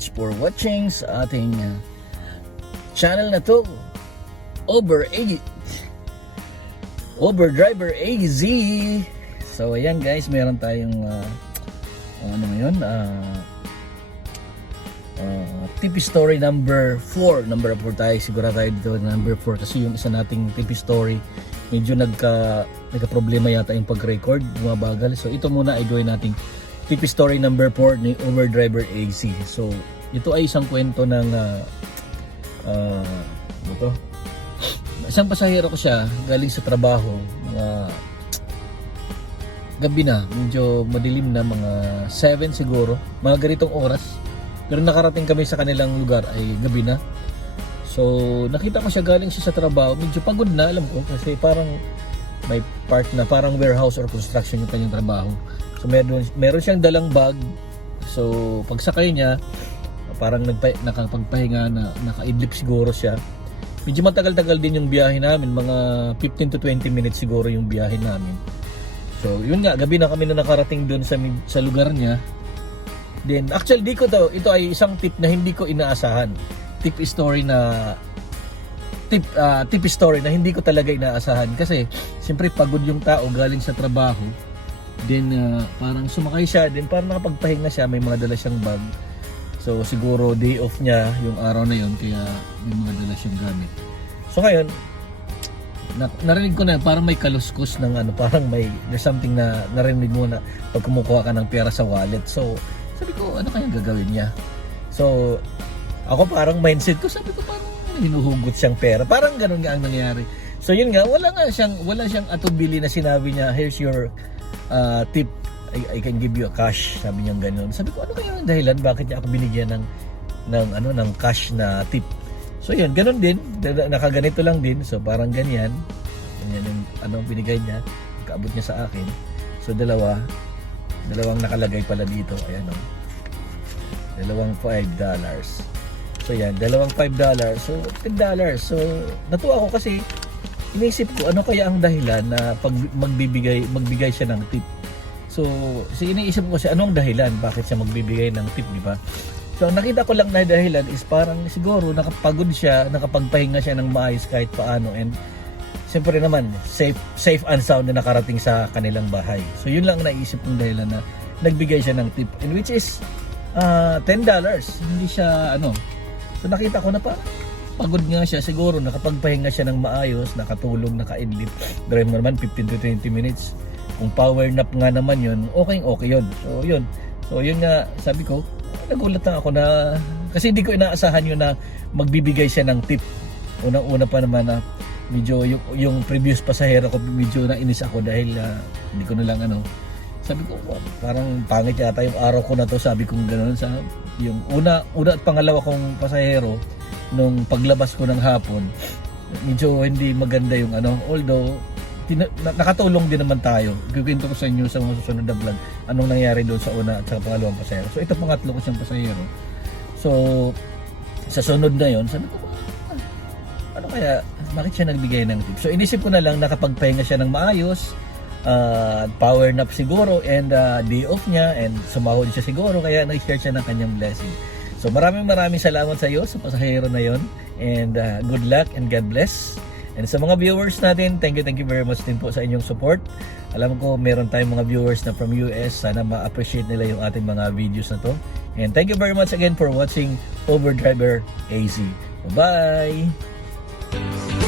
much for watching sa ating channel na to, Uber Driver AZ. So ayan guys, meron tayong TP story number 4 tayo, siguro tayo dito number 4 kasi yung isa nating TP story medyo nagka-problema yata yung pag-record, bumabagal. So ito muna ay gawin nating TP story number 4 ni Uber Driver AZ. So ito ay isang kwento ng isang pasahero ko siya, galing sa trabaho, gabi na, medyo madilim na, mga 7 siguro, mga ganitong oras. Pero nakarating kami sa kanilang lugar ay gabi na. So nakita ko siya, galing siya sa trabaho, medyo pagod na, alam ko, kasi parang may part na parang warehouse or construction yung kanyang trabaho. So meron siyang dalang bag. So pagsakay niya, parang nakapagpahinga na, nakaidlip siguro siya. Medyo matagal-tagal din yung biyahe namin, mga 15 to 20 minutes siguro yung biyahe namin. So yun nga, gabi na kami na nakarating doon sa lugar niya. Then actually ito ay isang tip na hindi ko inaasahan. Tip story na hindi ko talaga inaasahan, kasi siyempre pagod yung tao galing sa trabaho. Then parang sumakay siya, then parang nakapagpahinga siya, may mga dala siyang bag. So siguro day off niya yung araw na yun, kaya may mga dala siyang gamit. So ngayon, narinig ko na parang may kaluskos ng parang there's something na narinig mo na pag kumukuha ka ng pera sa wallet. So sabi ko, ano kayang gagawin niya? So ako parang mindset ko, sabi ko parang hinuhugot siyang pera. Parang ganun nga ang nangyari. So yun nga, wala siyang atubili na sinabi niya, here's your tip, I can give you a cash, sabi niya gano'n. Sabi ko, ano kaya ang dahilan bakit niya ako binigyan ng cash na tip? So yun, gano'n din, nakaganito lang din. So parang ganyan yung binigay niya, kaabot niya sa akin. So dalawang nakalagay pala dito, ayan o, dalawang $5. So yan, dalawang $5, so $10. So natuwa ako kasi inisip ko, ano kaya ang dahilan na pag magbigay siya ng tip. So iniisip ko kasi anong dahilan bakit siya magbibigay ng tip, di ba? So nakita ko lang na dahilan is parang siguro nakapagod siya, nakapagpahinga siya ng maayos kahit paano, and siyempre naman safe and sound na nakarating sa kanilang bahay. So yun lang naisip kong dahilan na nagbigay siya ng tip, and which is $10. Hindi siya So nakita ko na parang pagod nga siya, siguro nakapagpahinga siya ng maayos, nakatulog, nakaidlip. Drive mo naman 15 to 20 minutes. Kung power nap nga naman yun, okay yun. So yun nga, sabi ko, nagulat lang ako na, kasi hindi ko inaasahan yun na magbibigay siya ng tip. Unang-una pa naman na medyo yung previous pasahero ko, medyo nainis ako dahil hindi ko na lang sabi ko, parang pangit yata yung araw ko na to, sabi kong gano'n. Sa yung una at pangalawa kong pasahero, nung paglabas ko ng hapon, medyo hindi maganda yung although nakatulong din naman tayo. Ikukwento ko sa inyo sa mga susunod na vlog anong nangyari doon sa una at sa pangalawang pasahero. So ito pangatlo ko siyang pasahero. So sa sunod na yon, sabi ko, ano kaya, bakit siya nagbigay ng tip? So inisip ko na lang, nakapagpahinga siya ng maayos, power nap siguro, and day off niya, and sumahod siya siguro, kaya nag-share siya ng kanyang blessing. So maraming salamat sa iyo sa pasahero na yon, and good luck and God bless. And sa mga viewers natin, thank you very much din po sa inyong support. Alam ko meron tayong mga viewers na from US, sana ma-appreciate nila yung ating mga videos na to. And thank you very much again for watching Uber Driver AZ. Bye-bye!